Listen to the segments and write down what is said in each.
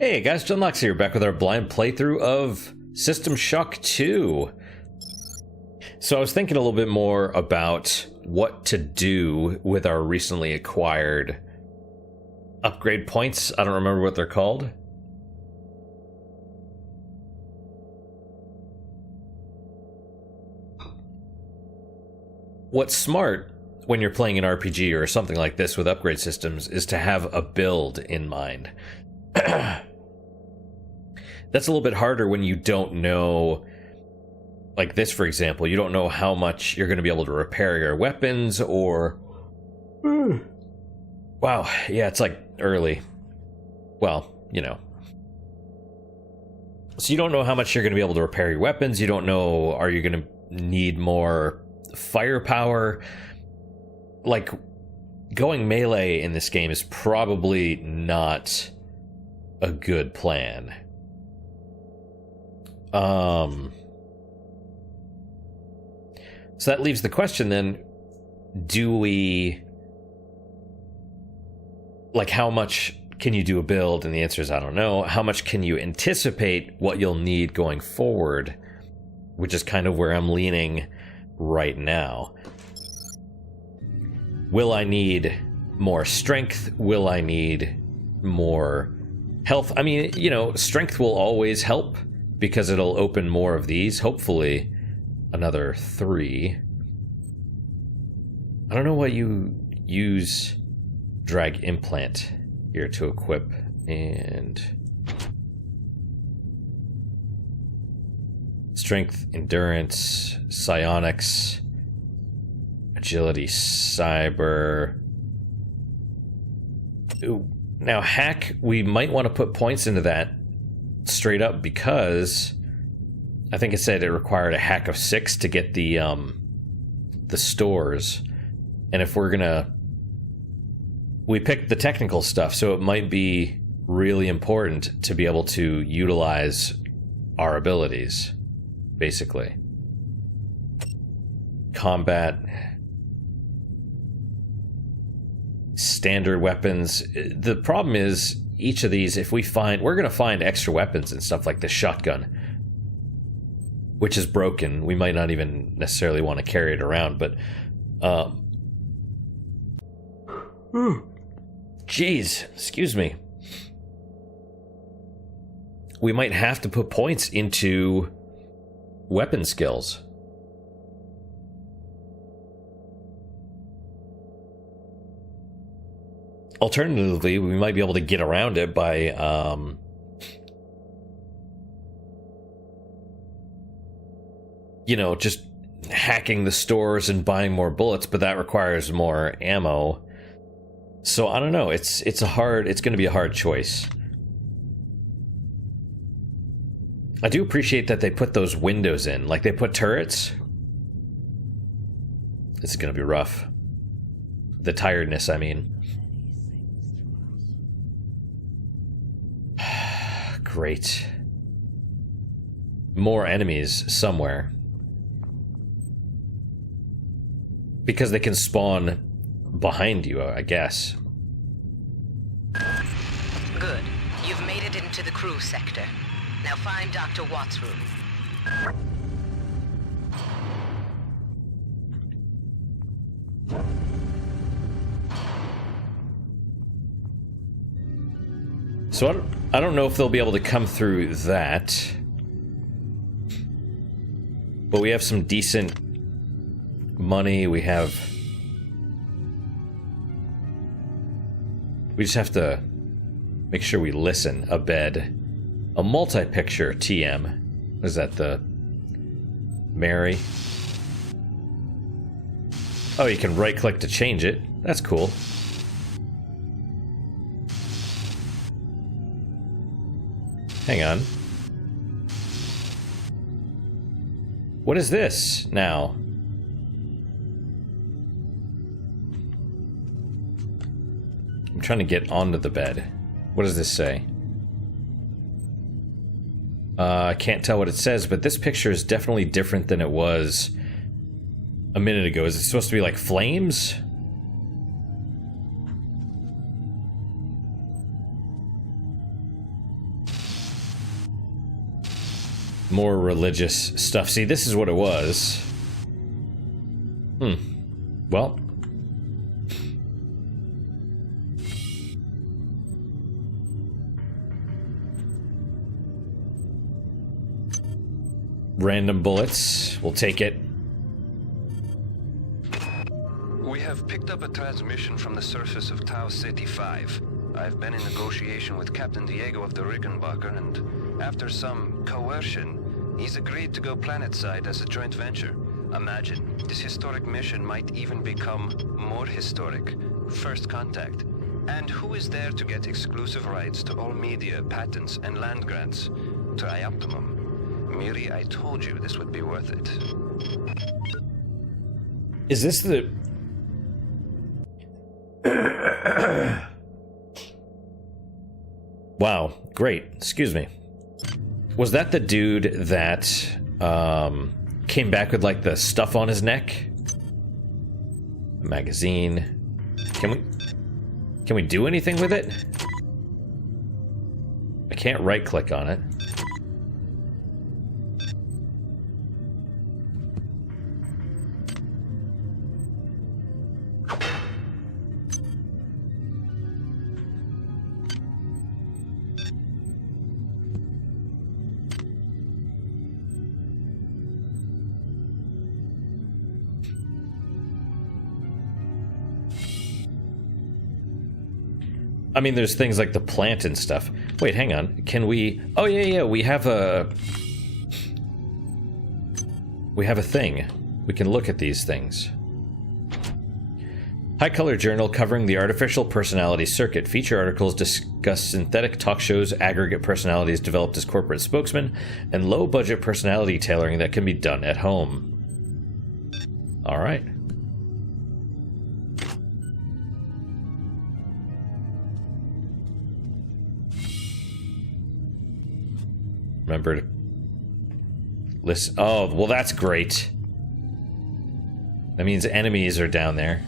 Hey guys, John Locks here, back with our blind playthrough of System Shock 2. So I was thinking a little bit more about what to do with our recently acquired upgrade points. I don't remember what they're called. What's smart when you're playing an RPG or something like this with upgrade systems is to have a build in mind. That's a little bit harder when you don't know, like this for example, you don't know how much you're going to be able to repair your weapons or... Wow, yeah, it's like early. Well, you know. So you don't know how much you're going to be able to repair your weapons, you don't know, are you going to need more firepower? Like, going melee in this game is probably not a good plan. So that leaves the question then, do we... Like, how much can you do a build? And the answer is I don't know. How much can you anticipate what you'll need going forward? Which is kind of where I'm leaning right now. Will I need more strength? Will I need more health? I mean, you know, strength will always help because it'll open more of these. Hopefully another 3. I don't know what you use drag implant here to equip. And strength, endurance, psionics, agility, cyber. Ooh. Now hack, we might want to put points into that straight up because I think it said it required a hack of 6 to get the stores. And if we're gonna... We picked the technical stuff, so it might be really important to be able to utilize our abilities, basically. Combat. Standard weapons. The problem is, each of these, if we find... We're going to find extra weapons and stuff like the shotgun, which is broken. We might not even necessarily want to carry it around, but... Jeez, excuse me. We might have to put points into weapon skills. Alternatively, we might be able to get around it by you know, just hacking the stores and buying more bullets, but that requires more ammo. So I don't know, it's going to be a hard choice. I do appreciate that they put those windows in, like they put turrets. This is going to be rough. The tiredness, I mean. Great. More enemies somewhere. Because they can spawn behind you, I guess. Good. You've made it into the crew sector. Now find Dr. Watt's room. So I don't know if they'll be able to come through that. But we have some decent money. We just have to make sure we listen. A bed. A multi-picture TM. What is that, the Mary? Oh, you can right-click to change it. That's cool. Hang on. What is this now? I'm trying to get onto the bed. What does this say? I can't tell what it says, but this picture is definitely different than it was a minute ago. Is it supposed to be like flames? More religious stuff. See, this is what it was. Well. Random bullets. We'll take it. We have picked up a transmission from the surface of Tau Ceti 5. I've been in negotiation with Captain Diego of the Rickenbacker, and after some coercion, he's agreed to go planetside as a joint venture. Imagine, this historic mission might even become more historic. First contact. And who is there to get exclusive rights to all media, patents, and land grants? Trioptimum. Miri, I told you this would be worth it. Is this the... Wow, great. Excuse me. Was that the dude that came back with like the stuff on his neck? Magazine. Can we do anything with it? I can't right click on it. I mean, there's things like the plant and stuff. Wait, hang on. Can we... Oh, yeah, we have a... We have a thing. We can look at these things. High Color Journal covering the artificial personality circuit. Feature articles discuss synthetic talk shows, aggregate personalities developed as corporate spokesmen, and low-budget personality tailoring that can be done at home. All right. Remember to listen. Oh, well, that's great. That means enemies are down there.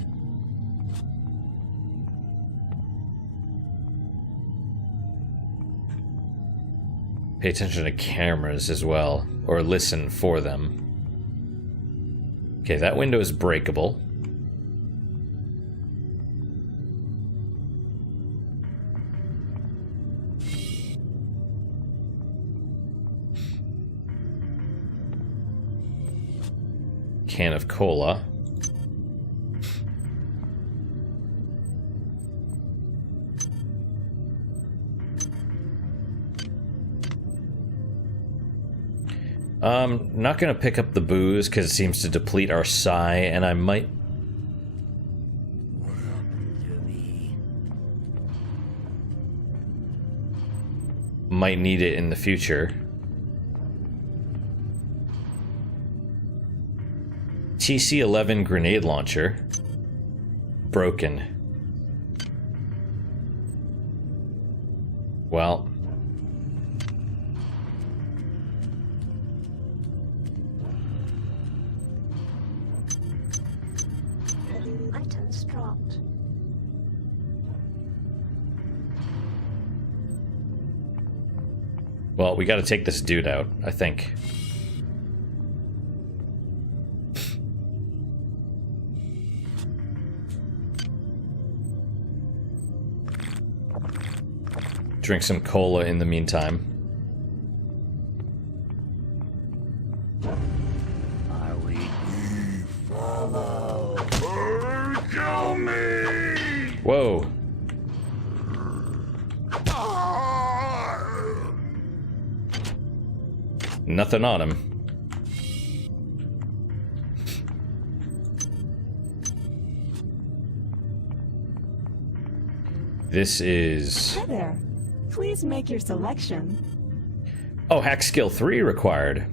Pay attention to cameras as well, or listen for them. Okay, that window is breakable. Can of cola. Not gonna pick up the booze because it seems to deplete our psi, and I might... might need it in the future. TC-11 grenade launcher. Broken. Well. Items dropped. Well, we gotta take this dude out, I think. Drink some cola in the meantime. Are we? Follow. Kill me! Whoa. Nothing on him. This is... Hi there. Please make your selection. Oh, hack skill 3 required.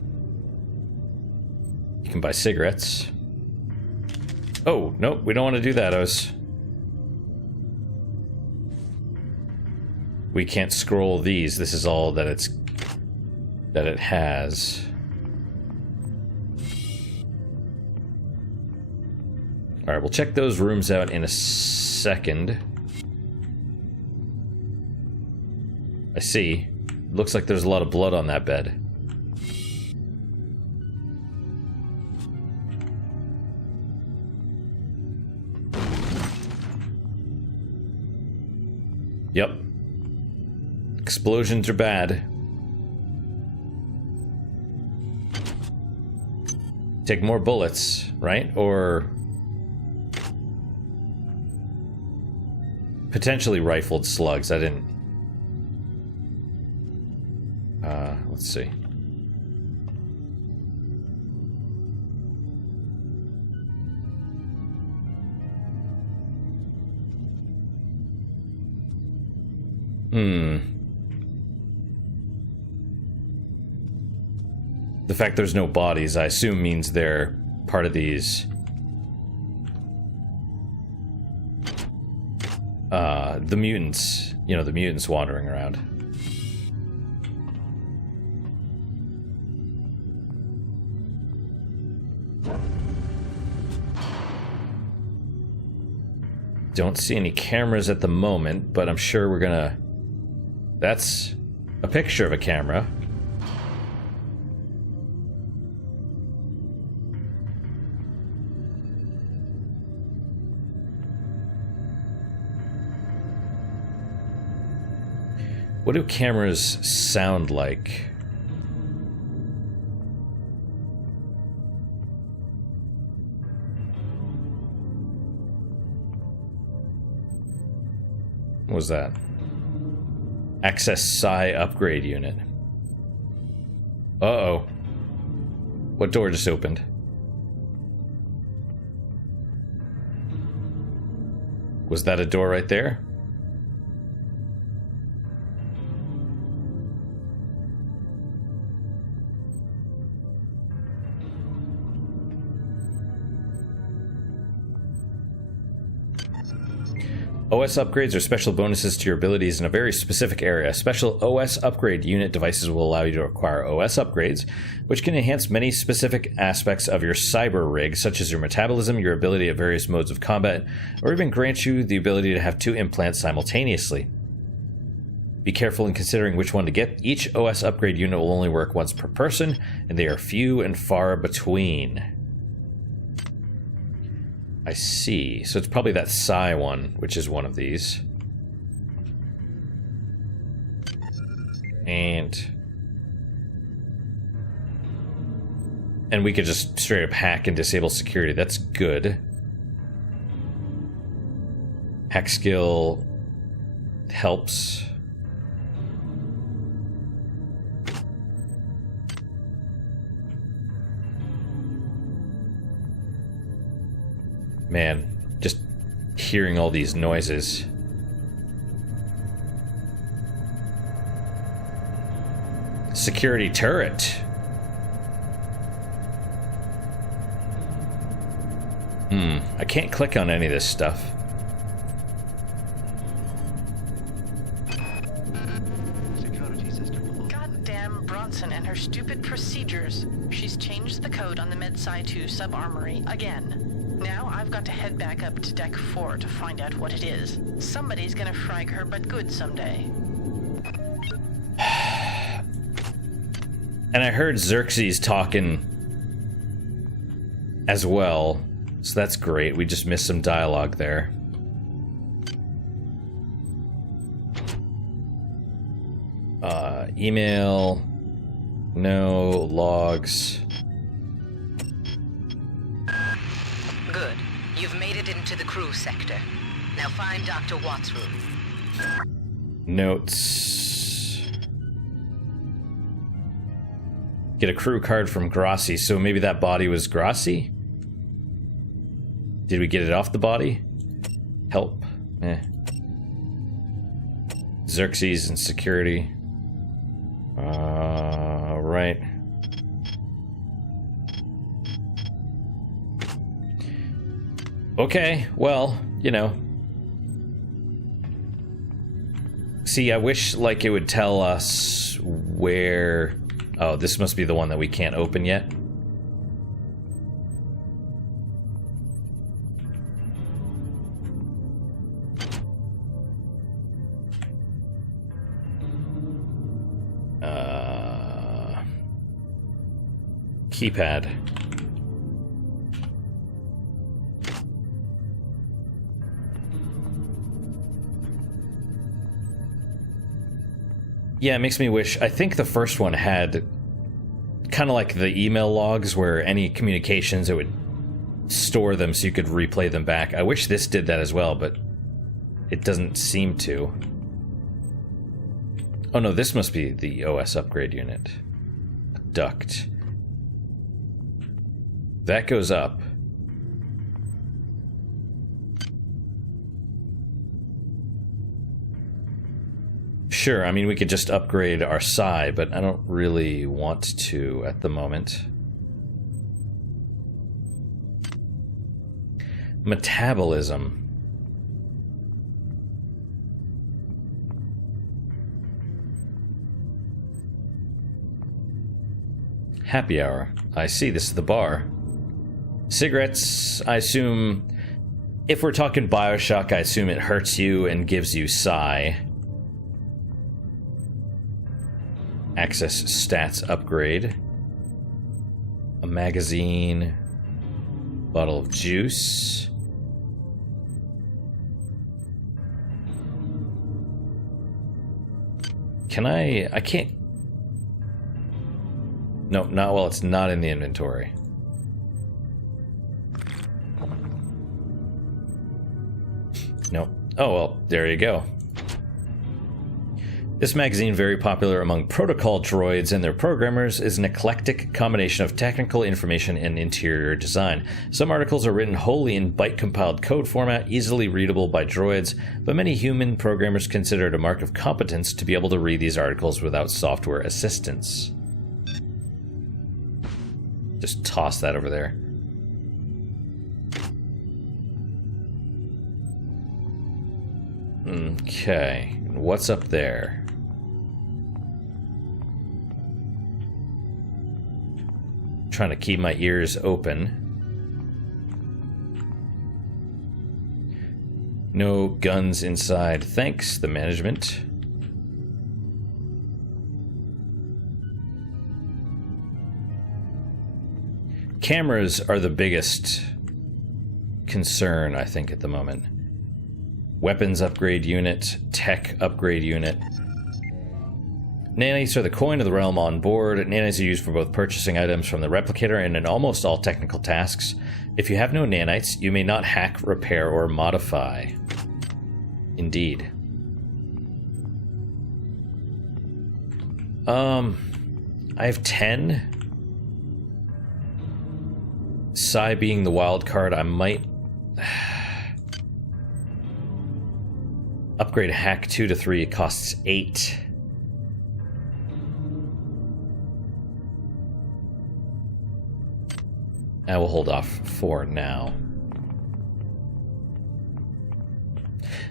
You can buy cigarettes. Oh, nope, we don't want to do that, Os. We can't scroll these. This is all that it has. Alright, we'll check those rooms out in a second. I see. Looks like there's a lot of blood on that bed. Explosions are bad. Take more bullets, right? Or potentially rifled slugs. I didn't... let's see. The fact there's no bodies, I assume, means they're part of these... the mutants. You know, the mutants wandering around. Don't see any cameras at the moment, but I'm sure we're gonna... That's a picture of a camera. What do cameras sound like? What was that? Access Psi upgrade unit. Uh-oh. What door just opened? Was that a door right there? OS upgrades are special bonuses to your abilities in a very specific area. Special OS upgrade unit devices will allow you to acquire OS upgrades, which can enhance many specific aspects of your cyber rig, such as your metabolism, your ability at various modes of combat, or even grant you the ability to have 2 implants simultaneously. Be careful in considering which one to get. Each OS upgrade unit will only work once per person, and they are few and far between. I see. So it's probably that Psi one, which is one of these. And we could just straight up hack and disable security. That's good. Hack skill helps. Man, just hearing all these noises. Security turret. I can't click on any of this stuff. Goddamn Bronson and her stupid procedures. She's changed the code on the MedSci 2 sub-armory again. Now I've got to head back up to Deck 4 to find out what it is. Somebody's gonna frag her but good someday. And I heard Xerxes talking as well, so that's great. We just missed some dialogue there. Email. No. Logs. Good. You've made it into the crew sector. Now find Dr. Watt's room. Notes. Get a crew card from Grossi, so maybe that body was Grossi? Did we get it off the body? Help. Xerxes and security. Right. Okay, well, you know. See, I wish, like, it would tell us where... Oh, this must be the one that we can't open yet. Keypad. Yeah, it makes me wish... I think the first one had kind of like the email logs where any communications, it would store them so you could replay them back. I wish this did that as well, but it doesn't seem to. Oh no, this must be the OS upgrade unit. A duct. That goes up. Sure, I mean, we could just upgrade our Psi, but I don't really want to at the moment. Metabolism. Happy hour. I see, this is the bar. Cigarettes, I assume... If we're talking Bioshock, I assume it hurts you and gives you Psi. Access stats upgrade. A magazine. Bottle of juice. Can I can't... No, not while it's not in the inventory. Nope. Oh, well, there you go. This magazine, very popular among protocol droids and their programmers, is an eclectic combination of technical information and interior design. Some articles are written wholly in byte-compiled code format, easily readable by droids, but many human programmers consider it a mark of competence to be able to read these articles without software assistance. Just toss that over there. Okay, what's up there? Trying to keep my ears open. No guns inside. Thanks, the management. Cameras are the biggest concern, I think, at the moment. Weapons upgrade unit, tech upgrade unit. Nanites are the coin of the realm on board. Nanites are used for both purchasing items from the replicator and in almost all technical tasks. If you have no nanites, you may not hack, repair, or modify. Indeed. I have 10. Psi being the wild card, I might upgrade hack 2 to 3. It costs 8. I will hold off for now.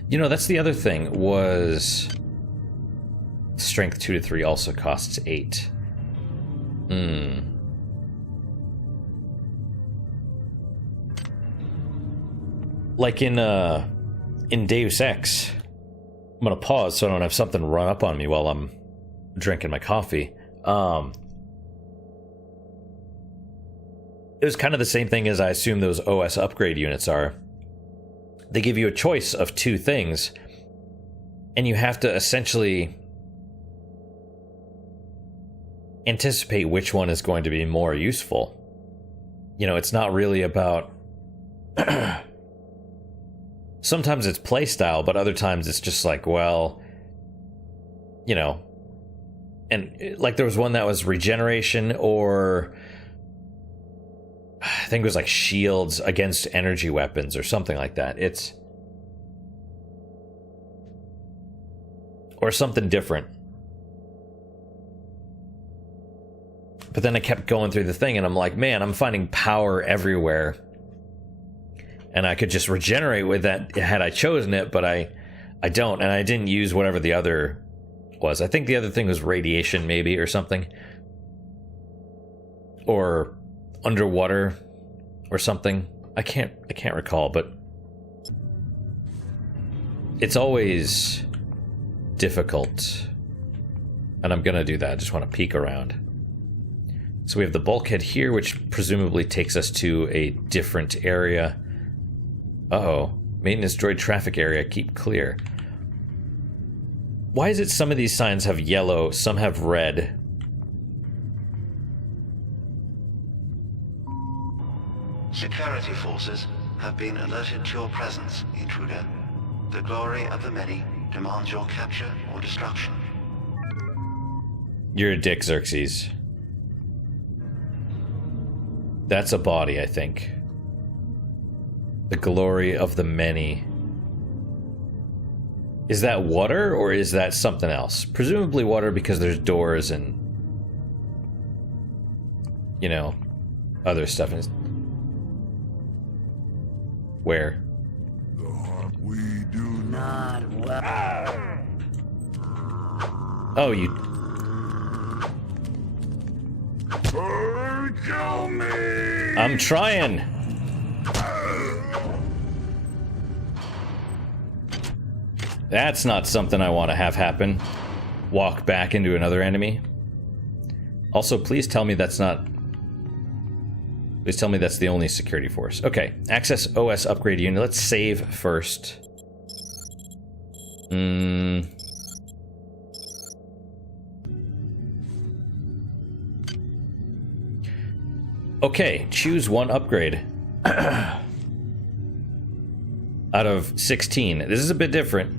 You know, that's the other thing, was strength 2 to 3 also costs 8. Like in Deus Ex, I'm gonna pause so I don't have something run up on me while I'm drinking my coffee. It was kind of the same thing as I assume those OS upgrade units are. They give you a choice of 2 things, and you have to essentially anticipate which one is going to be more useful. You know, it's not really about... Sometimes it's playstyle, but other times it's just like, well, you know... And like there was one that was regeneration, or... I think it was like shields against energy weapons or something like that. It's... Or something different. But then I kept going through the thing and I'm like, man, I'm finding power everywhere. And I could just regenerate with that had I chosen it, but I don't. And I didn't use whatever the other was. I think the other thing was radiation maybe or something. Or... underwater or something. I can't recall, but it's always difficult, and I'm gonna do that. I just want to peek around. So we have the bulkhead here, which presumably takes us to a different area. Maintenance droid traffic area, keep clear. Why is it some of these signs have yellow, some have red? Security forces have been alerted to your presence, intruder. The glory of the many demands your capture or destruction. You're a dick, Xerxes. That's a body, I think. The glory of the many. Is that water, or is that something else? Presumably water, because there's doors and, you know, other stuff. Where? We do Not well. Oh, you... kill me! I'm trying! That's not something I want to have happen. Walk back into another enemy. Also, please tell me that's not... Please tell me that's the only security force. Okay, access OS upgrade unit. Let's save first. Okay, choose one upgrade. Out of 16. This is a bit different.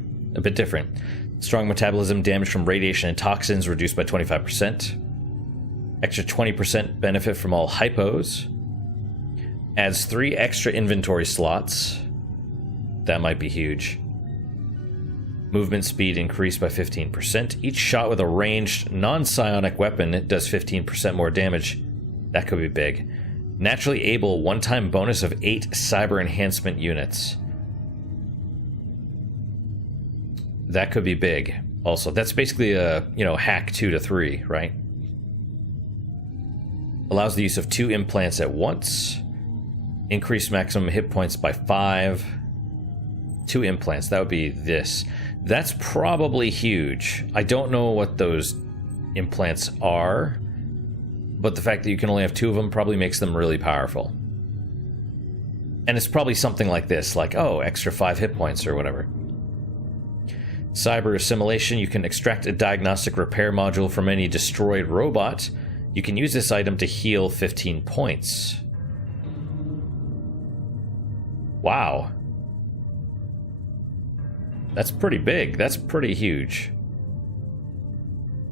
Strong metabolism, damage from radiation and toxins reduced by 25%. Extra 20% benefit from all hypos. Adds 3 extra inventory slots. That might be huge. Movement speed increased by 15%. Each shot with a ranged, non-psionic weapon does 15% more damage. That could be big. Naturally able, one-time bonus of 8 cyber enhancement units. That could be big. Also, that's basically a, hack 2 to 3, right? Allows the use of 2 implants at once. Increase maximum hit points by 5. 2 implants, that would be this. That's probably huge. I don't know what those implants are, but the fact that you can only have 2 of them probably makes them really powerful. And it's probably something like this, like, oh, extra 5 hit points or whatever. Cyber assimilation, you can extract a diagnostic repair module from any destroyed robot. You can use this item to heal 15 points. Wow. That's pretty big. That's pretty huge.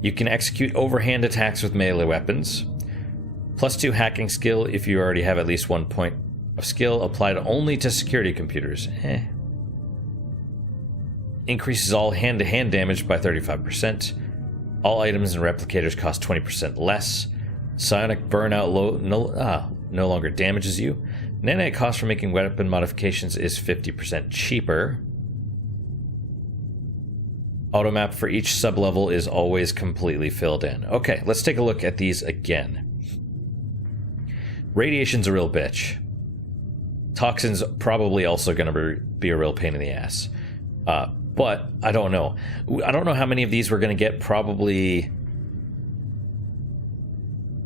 You can execute overhand attacks with melee weapons. +2 hacking skill if you already have at least 1 point of skill, applied only to security computers. Increases all hand-to-hand damage by 35%. All items and replicators cost 20% less. Psionic burnout no longer damages you. Nanite cost for making weapon modifications is 50% cheaper. Automap for each sublevel is always completely filled in. Okay, let's take a look at these again. Radiation's a real bitch. Toxins probably also going to be a real pain in the ass. But I don't know. I don't know how many of these we're going to get. Probably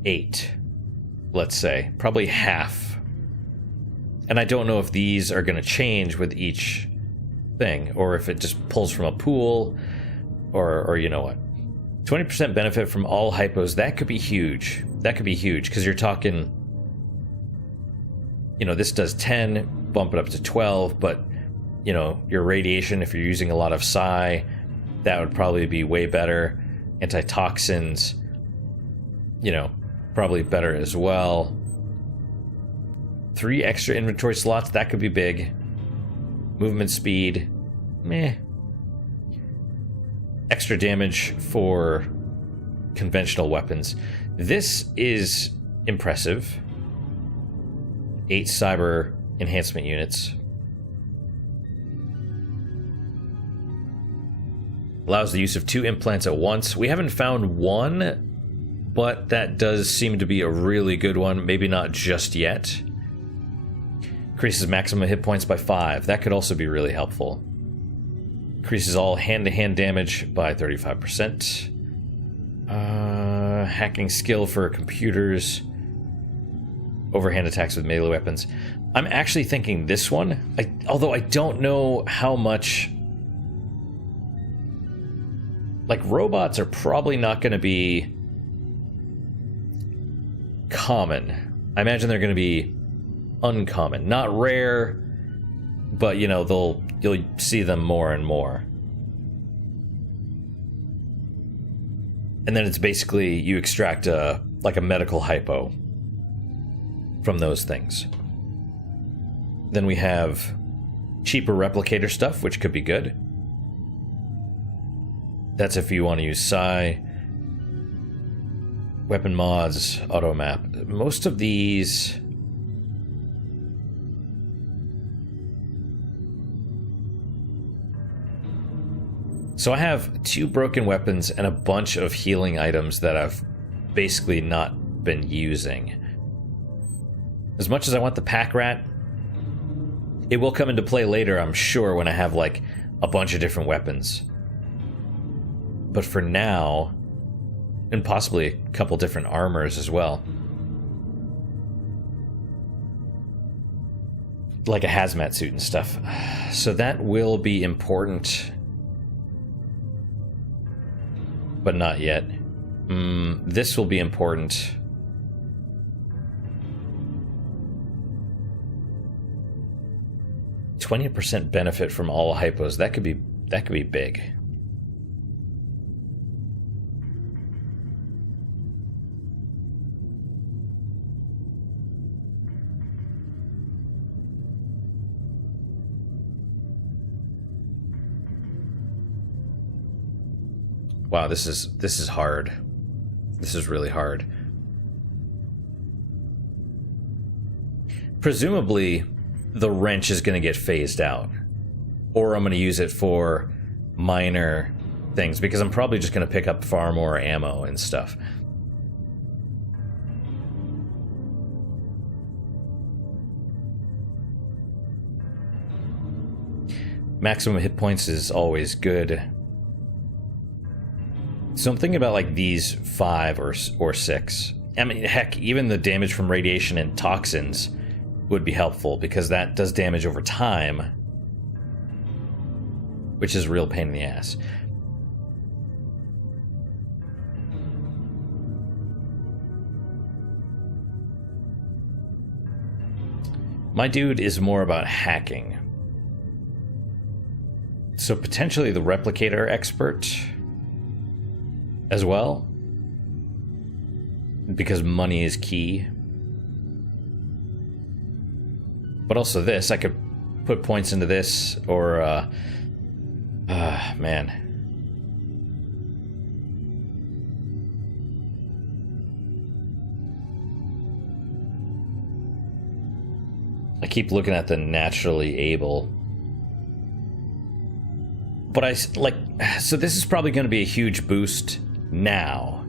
8, let's say. Probably half. And I don't know if these are going to change with each thing, or if it just pulls from a pool, or you know what. 20% benefit from all hypos. That could be huge. That could be huge, because you're talking... this does 10, bump it up to 12, but... your radiation, if you're using a lot of psi, that would probably be way better. Antitoxins, probably better as well. 3 extra inventory slots, that could be big. Movement speed, meh. Extra damage for conventional weapons. This is impressive. 8 cyber enhancement units. Allows the use of 2 implants at once. We haven't found one, but that does seem to be a really good one. Maybe not just yet. Increases maximum hit points by 5. That could also be really helpful. Increases all hand-to-hand damage by 35%. Hacking skill for computers. Overhand attacks with melee weapons. I'm actually thinking this one, although I don't know how much... Like, robots are probably not going to be common. I imagine they're going to be uncommon. Not rare, but, you know, you'll see them more and more. And then it's basically you extract like a medical hypo from those things. Then we have cheaper replicator stuff, which could be good. That's if you want to use Sci. Weapon mods, auto map. Most of these... So I have 2 broken weapons and a bunch of healing items that I've basically not been using. As much as I want the pack rat, it will come into play later, I'm sure, when I have like a bunch of different weapons. But for now, and possibly a couple different armors as well. Like a hazmat suit and stuff. So that will be important. But not yet. This will be important. %20 benefit from all hypos. That could be big. Wow, this is hard. This is really hard. Presumably, the wrench is going to get phased out. Or I'm going to use it for minor things, because I'm probably just going to pick up far more ammo and stuff. Maximum hit points is always good. So I'm thinking about like these 5 or 6. I mean, heck, even the damage from radiation and toxins would be helpful, because that does damage over time, which is a real pain in the ass. My dude is more about hacking. So potentially the replicator expert as well, because money is key. But also this, I could put points into this, or man. I keep looking at the naturally able. But so this is probably going to be a huge boost now.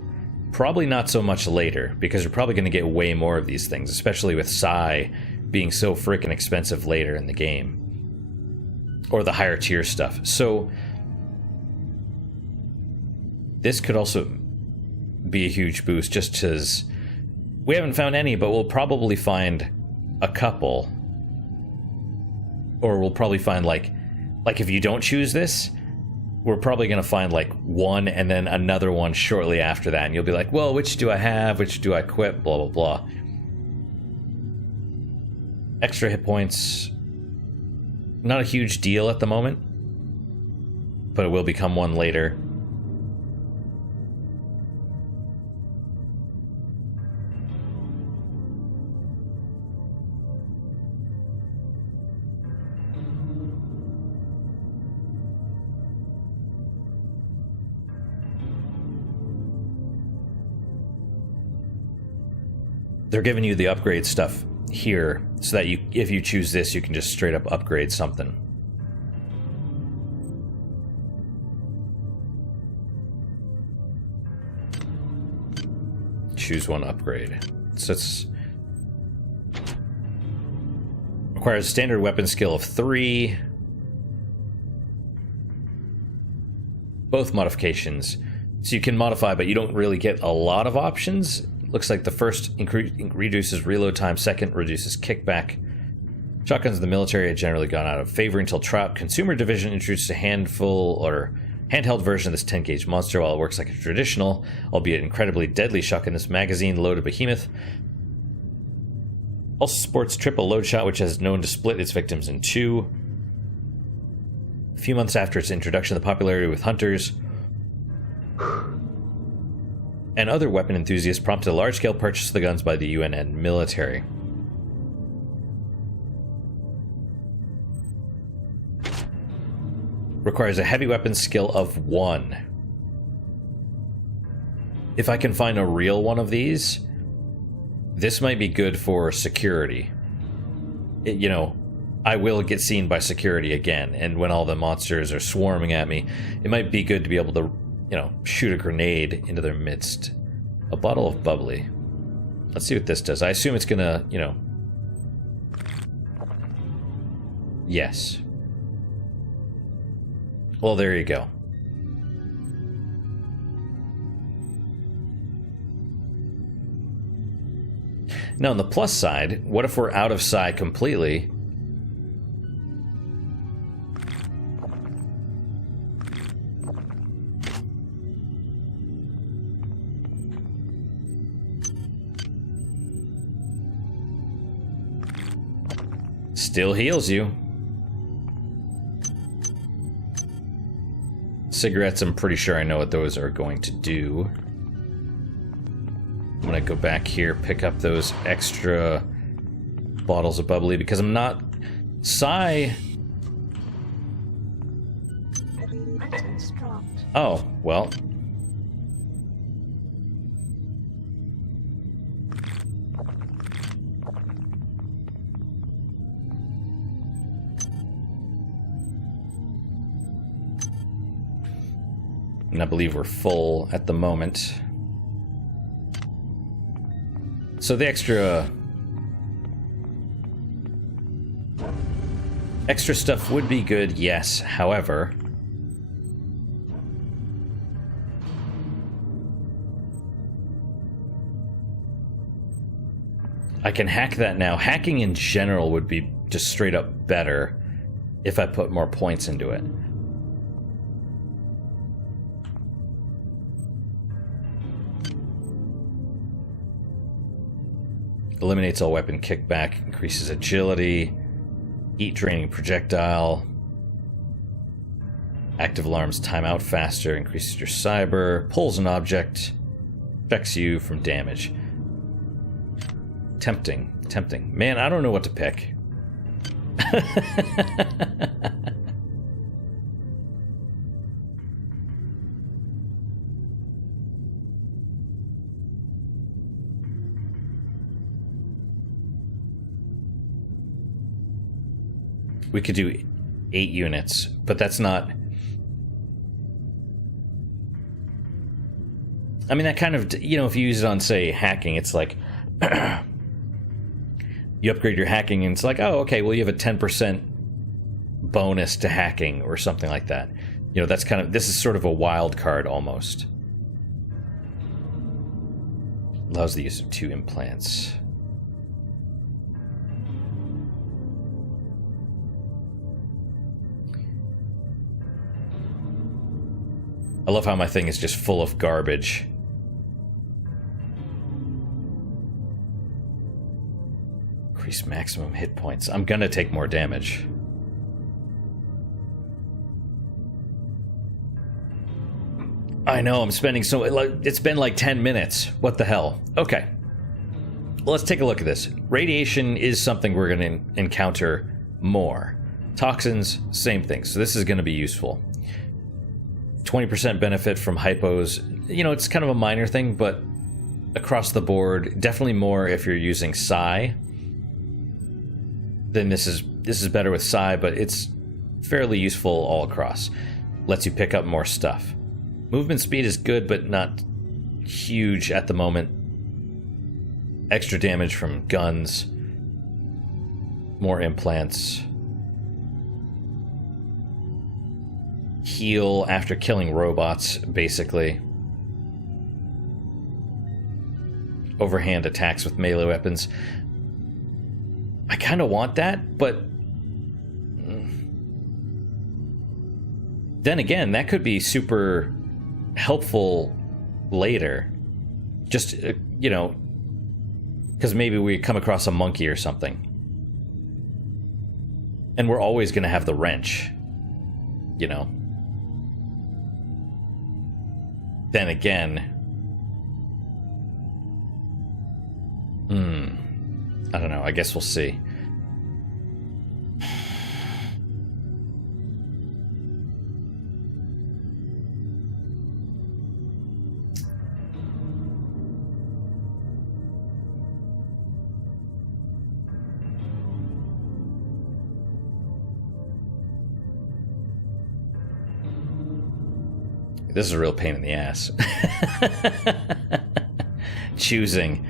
Probably not so much later, because you're probably going to get way more of these things, especially with Sci being so freaking expensive later in the game. Or the higher tier stuff. So this could also be a huge boost, just because we haven't found any, but we'll probably find a couple. Or we'll probably find like if you don't choose this, we're probably going to find like one and then another one shortly after that. And you'll be like, well, which do I have? Which do I quit? Blah, blah, blah. Extra hit points. Not a huge deal at the moment, but it will become one later. They're giving you the upgrade stuff here, so that if you choose this, you can just straight up upgrade something. Choose one upgrade. So it's requires standard weapon skill of 3. Both modifications. So you can modify, but you don't really get a lot of options. Looks like the first reduces reload time, second reduces kickback. Shotguns in the military had generally gone out of favor until Trout Consumer Division introduced a handheld version of this 10-gauge monster. While it works like a traditional, albeit incredibly deadly shotgun, this magazine-loaded behemoth also sports triple load shot, which has known to split its victims in two. A few months after its introduction, the popularity with hunters and other weapon enthusiasts prompted a large-scale purchase of the guns by the UNN military. Requires a heavy weapons skill of 1. If I can find a real one of these, this might be good for security. I will get seen by security again, and when all the monsters are swarming at me, it might be good to be able to, shoot a grenade into their midst. A bottle of bubbly. Let's see what this does. I assume it's gonna, Yes. Well, there you go. Now, on the plus side, what if we're out of Psi completely? Still heals you. Cigarettes, I'm pretty sure I know what those are going to do. I'm gonna go back here, pick up those extra bottles of bubbly, because I'm not... Psi... Oh, well... And I believe we're full at the moment. So the extra stuff would be good, yes. However, I can hack that now. Hacking in general would be just straight up better if I put more points into it. Eliminates all weapon kickback, increases agility, heat draining projectile, active alarms time out faster, increases your cyber, pulls an object, protects you from damage. Tempting. Man, I don't know what to pick. We could do 8 units, but that's not... I mean, that kind of, if you use it on, say, hacking, it's like... you upgrade your hacking, and it's like, oh, okay, well, you have a 10% bonus to hacking, or something like that. That's kind of... This is sort of a wild card, almost. Allows the use of 2 implants. I love how my thing is just full of garbage. Increase maximum hit points. I'm gonna take more damage. I know, I'm spending so... It's been like 10 minutes. What the hell? Okay. Well, let's take a look at this. Radiation is something we're gonna encounter more. Toxins, same thing. So this is gonna be useful. 20% benefit from hypos. It's kind of a minor thing, but across the board, definitely more if you're using Psi. Then this is better with Psi, but it's fairly useful all across. Lets you pick up more stuff. Movement speed is good, but not huge at the moment. Extra damage from guns. More implants. Heal after killing robots, basically. Overhand attacks with melee weapons. I kind of want that, but... Then again, that could be super helpful later. Just, you know, because maybe we come across a monkey or something. And we're always going to have the wrench, you know. Then again, I don't know. I guess we'll see. This is a real pain in the ass. Choosing.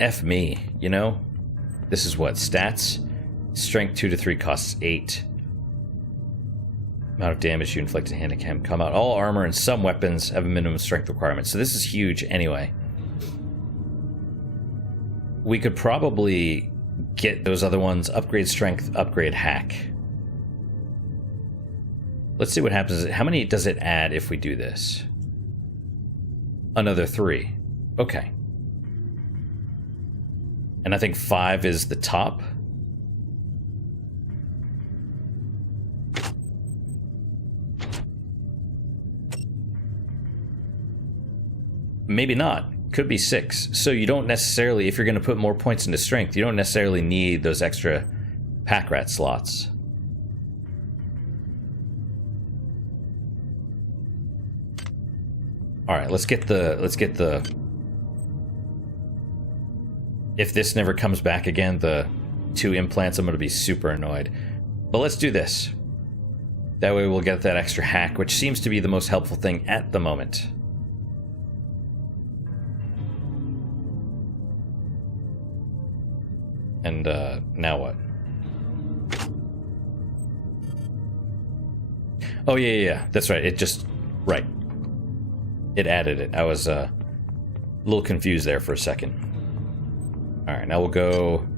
F me, you know? This is what? Stats? Strength 2 to 3 costs 8. Amount of damage you inflict in handicap. Come out. All armor and some weapons have a minimum strength requirement. So this is huge anyway. We could probably get those other ones. Upgrade strength, upgrade hack. Let's see what happens. How many does it add if we do this? Another 3. Okay. And I think 5 is the top. Maybe not. Could be 6. So you don't necessarily, if you're going to put more points into strength, you don't necessarily need those extra pack rat slots. All right, let's get the if this never comes back again, the 2 implants, I'm going to be super annoyed. But let's do this. That way we'll get that extra hack, which seems to be the most helpful thing at the moment. And now what? Oh yeah, that's right. It just right. It added it. I was a little confused there for a second. All right, now we'll go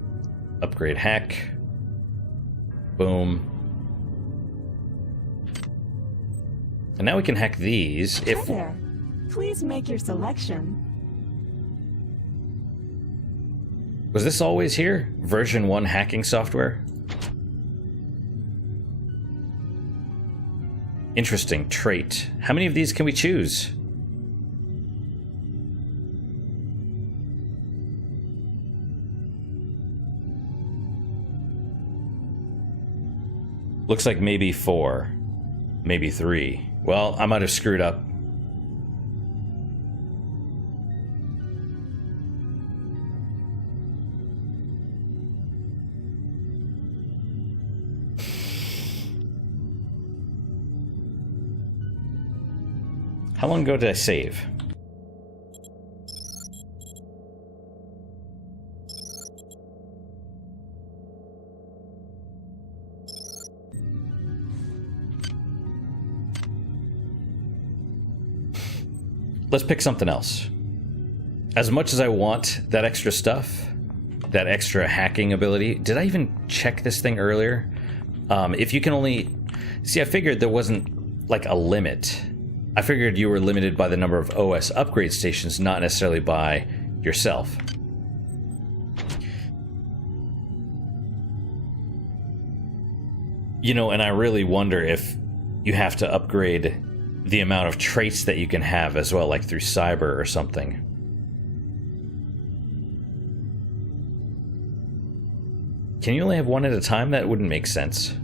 upgrade hack. Boom. And now we can hack these if... Hi there. Please make your selection. Was this always here? Version 1 hacking software? Interesting. Trait. How many of these can we choose? Looks like maybe 4. Maybe 3. Well, I might have screwed up. How long ago did I save? Let's pick something else. As much as I want that extra stuff, that extra hacking ability, did I even check this thing earlier? If you can only... See, I figured there wasn't like a limit. I figured you were limited by the number of OS upgrade stations, not necessarily by yourself. You know, and I really wonder if you have to upgrade the amount of traits that you can have as well, like through cyber or something. Can you only have one at a time? That wouldn't make sense.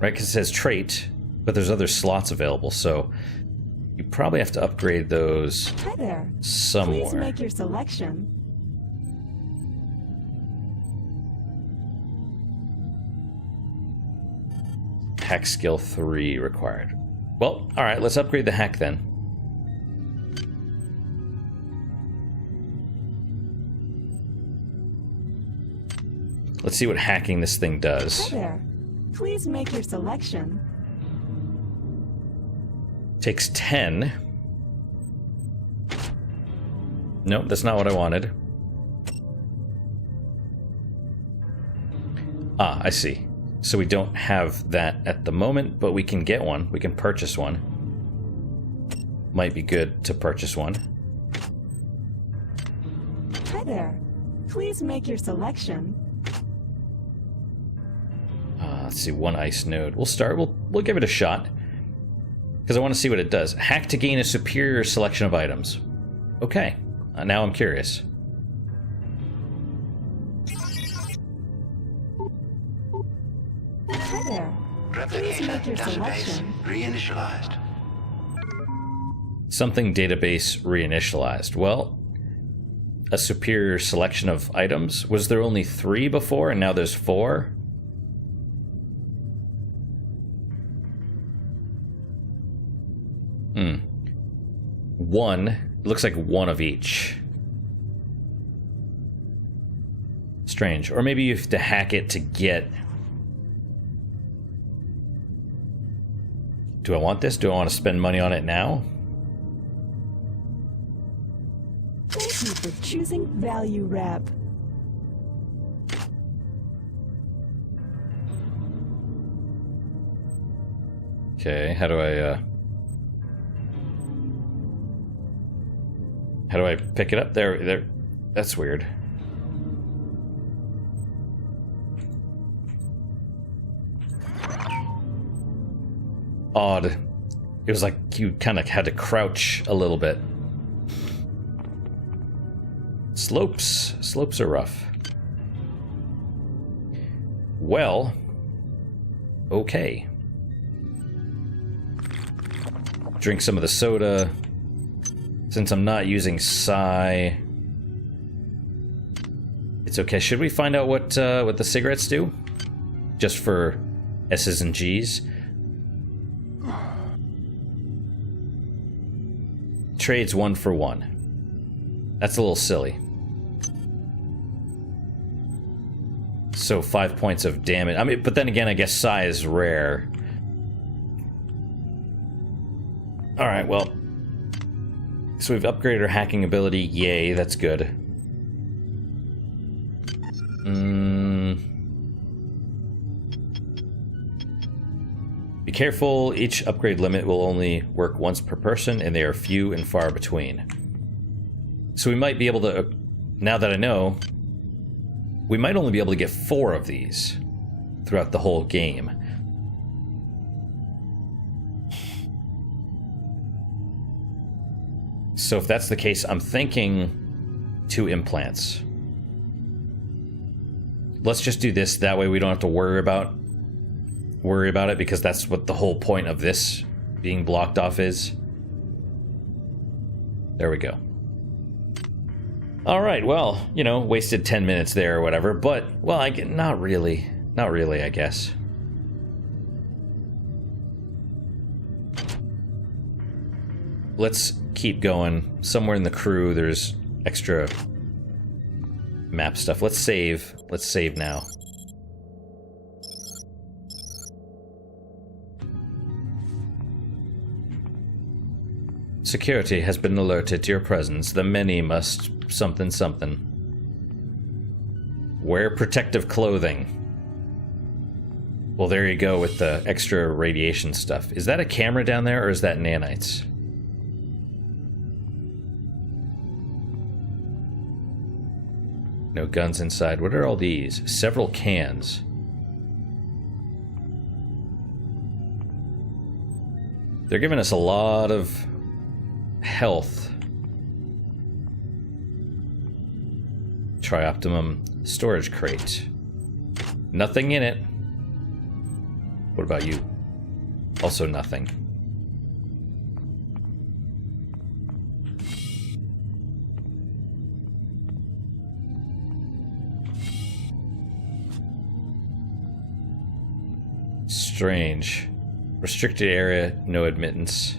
Right, because it says trait, but there's other slots available, so you probably have to upgrade those. Hi there. Somewhere. Please make your selection. Hack skill 3 required. Well, alright, let's upgrade the hack then. Let's see what hacking this thing does. Hi there. Please make your selection. Takes 10. Nope, that's not what I wanted. Ah, I see. So we don't have that at the moment, but we can get one. We can purchase one. Might be good to purchase one. Hi there. Please make your selection. Let's see, one ice node. We'll start. We'll give it a shot because I want to see what it does. Hack to gain a superior selection of items. Okay, now I'm curious. Hi there. Please make your Replicator database selection. reinitialized. Something database reinitialized. Well, a superior selection of items. Was there only 3 before and now there's 4? One. Looks like one of each. Strange. Or maybe you have to hack it to get... Do I want this? Do I want to spend money on it now? Thank you for choosing Value Wrap. Okay, how do I pick it up? There. That's weird. Odd. It was like you kind of had to crouch a little bit. Slopes are rough. Well, okay. Drink some of the soda. Since I'm not using Sci, it's okay. Should we find out what the cigarettes do? Just for S's and G's. Trades 1 for 1. That's a little silly. So 5 points of damage. I mean, but then again, I guess Sci is rare. All right, well. So we've upgraded our hacking ability. Yay, that's good. Be careful, each upgrade limit will only work once per person, and they are few and far between. So we might be able to, now that I know, we might only be able to get 4 of these throughout the whole game. So if that's the case, I'm thinking 2 implants. Let's just do this, that way we don't have to worry about it, because that's what the whole point of this being blocked off is. There we go. Alright, well, you know, wasted 10 minutes there or whatever, but, well, not really, I guess. Let's keep going. Somewhere in the crew there's extra map stuff. Let's save now. Security has been alerted to your presence. The many must something. Wear protective clothing. Well, there you go with the extra radiation stuff. Is that a camera down there, or is that nanites? No guns inside. What are all these? Several cans. They're giving us a lot of health. Tri-optimum storage crate. Nothing in it. What about you? Also nothing. Strange. Restricted area, no admittance.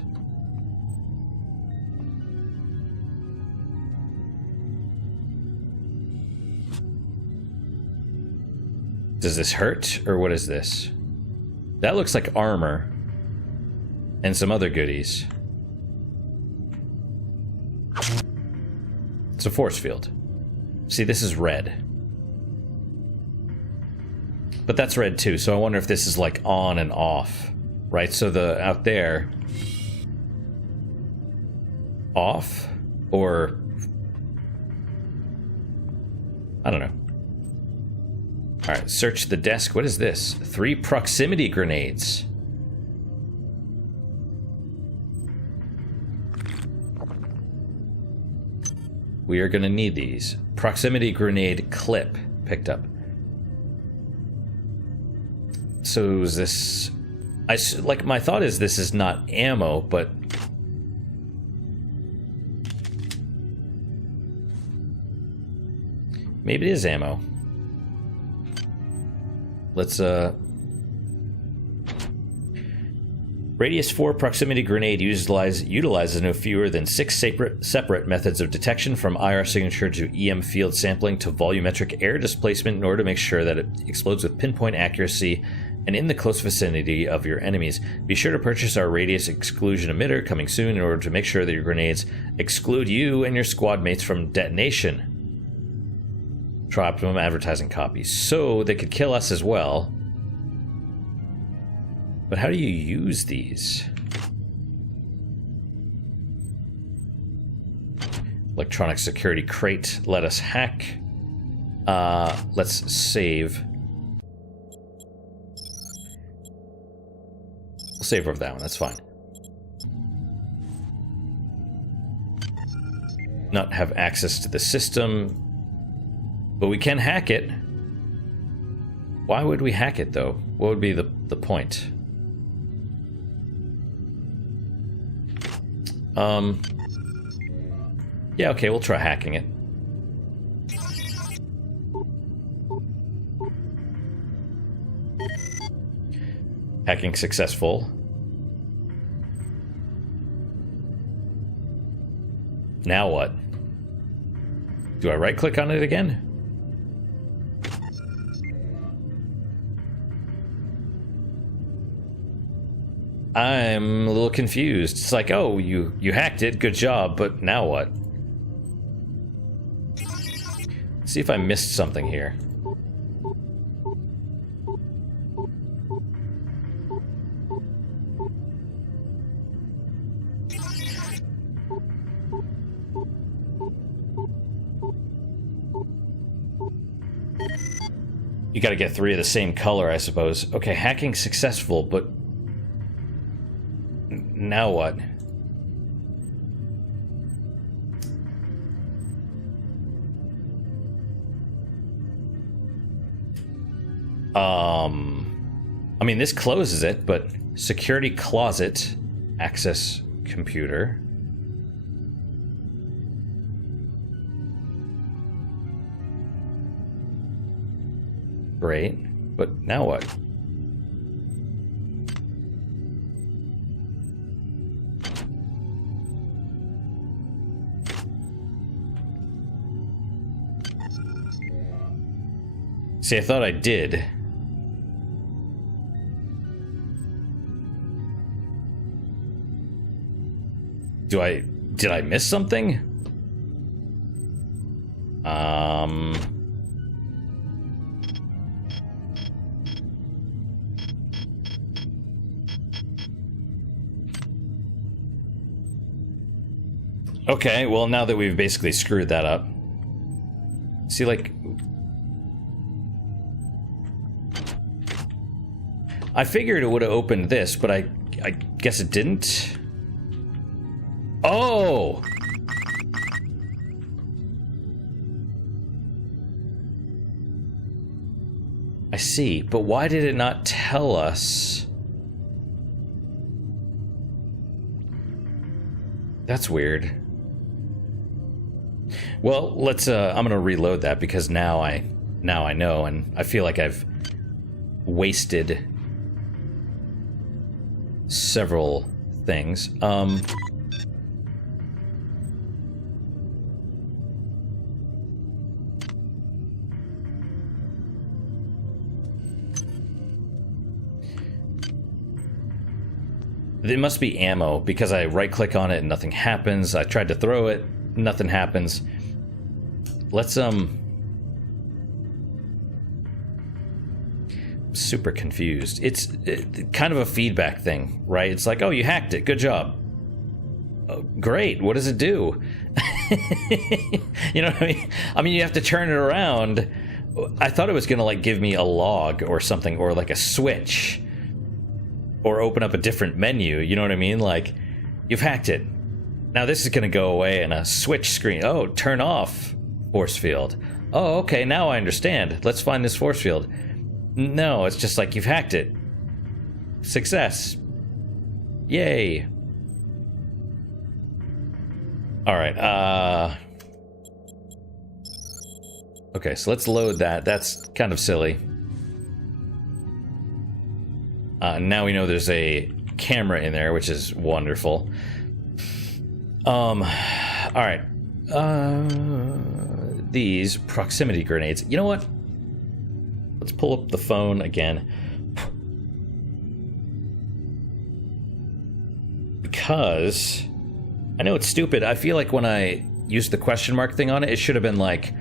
Does this hurt, or what is this? That looks like armor. And some other goodies. It's a force field. See, this is red. But that's red too, so I wonder if this is like on and off. Right, so the out there... off? Or... I don't know. Alright, search the desk. What is this? 3 proximity grenades. We are going to need these. Proximity grenade clip. Picked up. So is this... like, my thought is this is not ammo, but... maybe it is ammo. Let's, Radius 4 proximity grenade utilizes no fewer than 6 separate methods of detection, from IR signature to EM field sampling to volumetric air displacement, in order to make sure that it explodes with pinpoint accuracy and in the close vicinity of your enemies. Be sure to purchase our radius exclusion emitter, coming soon, in order to make sure that your grenades exclude you and your squad mates from detonation. Try optimum advertising copy. So they could kill us as well. But how do you use these? Electronic security crate. Let us hack. Let's save. We'll save over that one. That's fine. Not have access to the system. But we can hack it. Why would we hack it, though? What would be the point? Yeah, okay, we'll try hacking it. Hacking successful. Now what? Do I right-click on it again? I'm a little confused. It's like, oh, you hacked it, good job, but now what? Let's see if I missed something here. You gotta get 3 of the same color, I suppose. Okay, hacking successful, but... now what? I mean, this closes it, but security closet, access computer. Great, but now what? See, I thought I did. Did I miss something? Okay, well, now that we've basically screwed that up. See, like... I figured it would have opened this, but I guess it didn't. Oh! I see, but why did it not tell us? That's weird. Well, let's I'm gonna reload that, because now I know, and I feel like I've wasted several things. It must be ammo, because I right-click on it and nothing happens. I tried to throw it, nothing happens. Let's super confused. It's kind of a feedback thing, right? It's like, oh, you hacked it. Good job. Oh, great. What does it do? You know what I mean? I mean, you have to turn it around. I thought it was going to like give me a log or something, or like a switch, or open up a different menu. You know what I mean? Like, you've hacked it. Now this is going to go away in a switch screen. Oh, turn off force field. Oh, okay, now I understand. Let's find this force field. No, it's just like, you've hacked it. Success. Yay. Alright, okay, so let's load that. That's kind of silly. Now we know there's a camera in there, which is wonderful. Alright. These proximity grenades. You know what? Let's pull up the phone again. Because I know it's stupid. I feel like when I used the question mark thing on it, it should have been like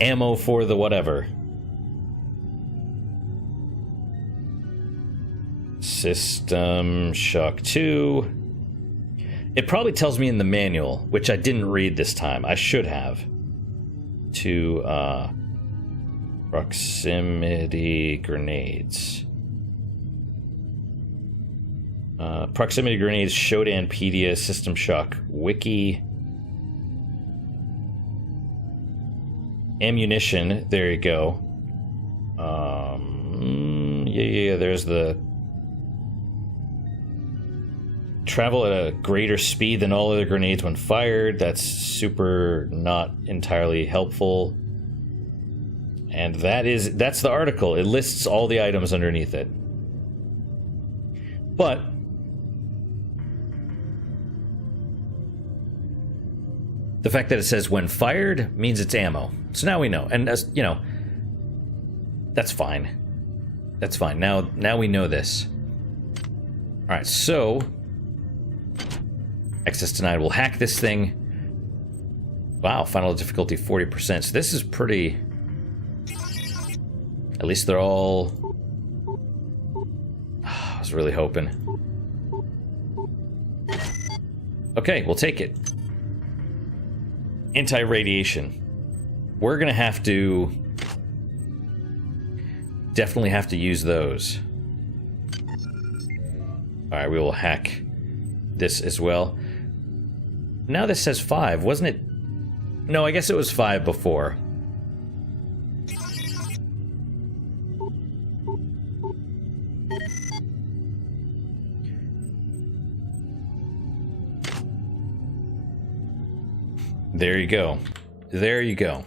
ammo for the whatever. System Shock 2. It probably tells me in the manual, which I didn't read this time. I should have. To proximity grenades. Proximity grenades, Shodanpedia, System Shock Wiki. Ammunition, there you go. Yeah, there's the travel at a greater speed than all other grenades when fired. That's super not entirely helpful. And that's the article. It lists all the items underneath it. But the fact that it says when fired means it's ammo. So now we know. And as you know, that's fine. That's fine. Now we know this. All right, so access denied. We'll hack this thing. Wow, final difficulty 40%. So this is pretty. At least they're all. I was really hoping. Okay, we'll take it. Anti-radiation. We're gonna have to. Definitely have to use those. Alright, we will hack this as well. Now this says 5, wasn't it? No, I guess it was 5 before. There you go. There you go.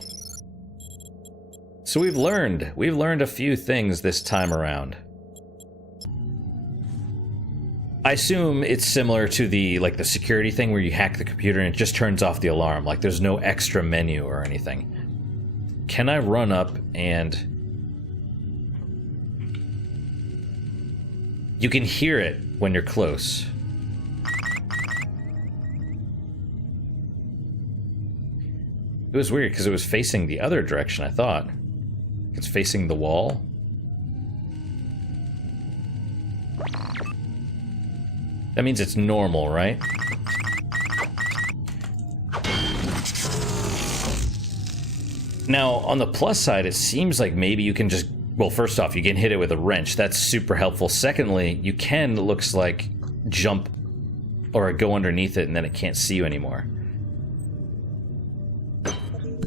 So we've learned a few things this time around. I assume it's similar to the security thing where you hack the computer and it just turns off the alarm. Like there's no extra menu or anything. Can I run up and... You can hear it when you're close. It was weird because it was facing the other direction, I thought. It's facing the wall. That means it's normal, right? Now, on the plus side, it seems like maybe you can just... Well, first off, you can hit it with a wrench. That's super helpful. Secondly, you can, looks like, jump or go underneath it and then it can't see you anymore.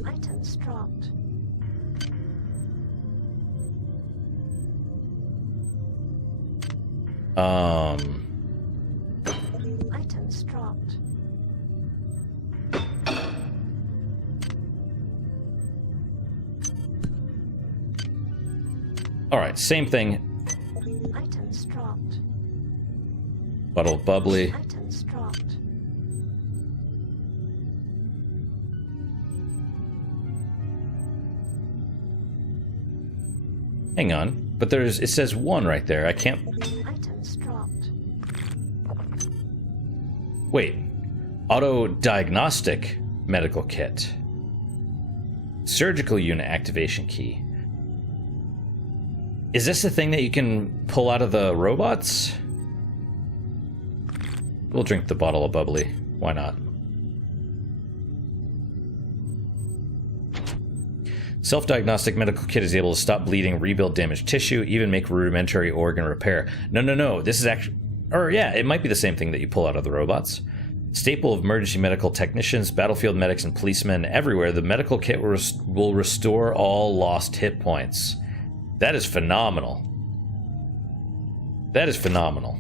Items dropped. Items dropped. Alright, same thing. Items dropped. Bottle of bubbly. Items dropped. Hang on. But it says 1 right there. I can't... Items dropped. Wait. Auto-diagnostic medical kit. Surgical unit activation key. Is this the thing that you can pull out of the robots? We'll drink the bottle of bubbly. Why not? Self-diagnostic medical kit is able to stop bleeding, rebuild damaged tissue, even make rudimentary organ repair. No. This is actually... Or yeah, it might be the same thing that you pull out of the robots. Staple of emergency medical technicians, battlefield medics, and policemen everywhere, the medical kit will restore all lost hit points. That is phenomenal. That is phenomenal.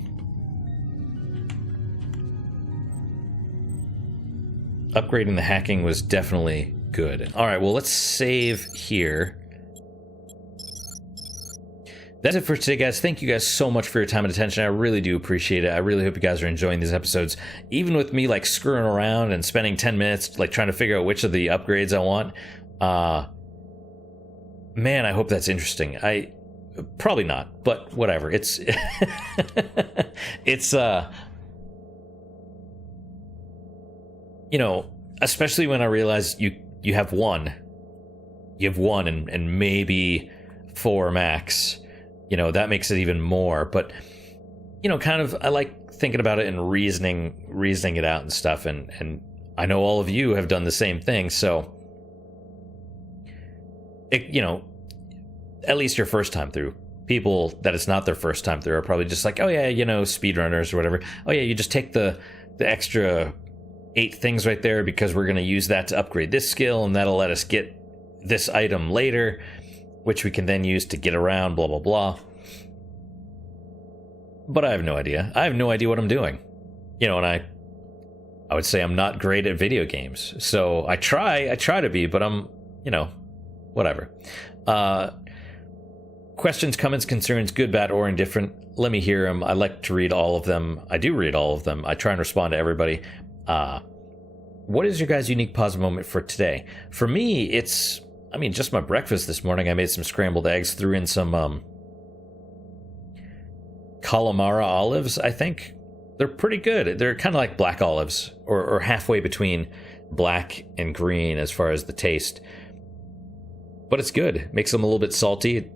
Upgrading the hacking was definitely good. Alright, well, let's save here. That's it for today, guys. Thank you guys so much for your time and attention. I really do appreciate it. I really hope you guys are enjoying these episodes. Even with me, like, screwing around and spending 10 minutes, like, trying to figure out which of the upgrades I want. Man, I hope that's interesting. Probably not, but whatever. It's... it's, you know, especially when I realize you have one. You have one and maybe 4 max. You know, that makes it even more. But, you know, kind of, I like thinking about it and reasoning it out and stuff. And I know all of you have done the same thing. So, you know, at least your first time through. People that it's not their first time through are probably just like, oh yeah, you know, speedrunners or whatever. Oh yeah, you just take the extra 8 things right there because we're going to use that to upgrade this skill, and that'll let us get this item later, which we can then use to get around, blah, blah, blah. But I have no idea. I have no idea what I'm doing. You know, and I would say I'm not great at video games. So I try to be, but I'm, you know, whatever. Questions, comments, concerns, good, bad, or indifferent, let me hear them. I like to read all of them. I do read all of them. I try and respond to everybody. What is your guys' unique positive moment for today? For me, it's, I mean, just my breakfast this morning. I made some scrambled eggs, threw in some Calamara olives, I think. They're pretty good. They're kind of like black olives, or halfway between black and green as far as the taste. But it's good. Makes them a little bit salty. It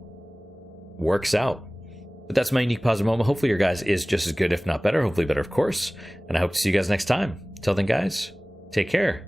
works out. But that's my unique positive moment. Hopefully your guys is just as good, if not better. Hopefully better, of course. And I hope to see you guys next time. Till then, guys, take care.